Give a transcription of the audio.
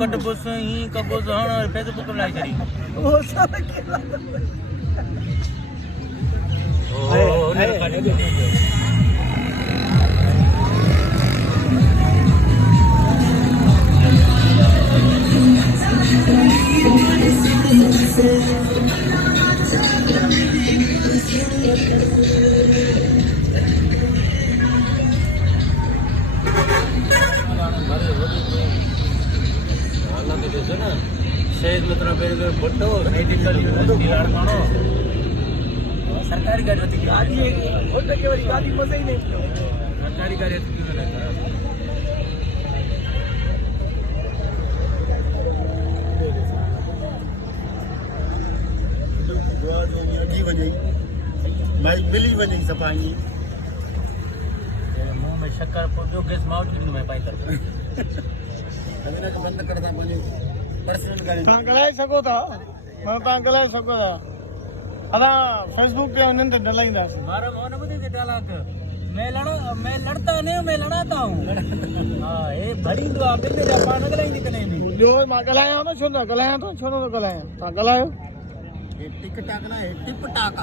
cut बस ही कबो हण फेसबुक में लाई छड़ी वो सब केला ओ ने शहीद मित्र पेरे फोटो मेडिकल यूनिवर्सिटी लाड़काणो सरकारी गाड़ी होती है गाड़ी फोटो के वाली गाड़ी मजा ही नहीं सरकारी गाड़ी होती है मिली वही सफाई मुंह में शक्कर पोजो गैस माउट की मैं पाई कर बंद करता पर्सनल गाड़ी तव्हां ॻाल्हाए सघो था मां तव्हां ॻाल्हाए सघो था असां फेसबुक ते उन्हनि ते डलाईंदासीं मारा मोह न ॿुधे के डालाक मैं लड़ता नहीं हूं मैं लड़ाता हूं हां ये भड़ींदो आ बिन जा पाण न ॻाल्हाईंदी कने बि ॿियो मां ॻाल्हायां थो छो न ॻाल्हायां थो छो न ॻाल्हायां तव्हां ॻाल्हायो टिक टाक ना टिप टाक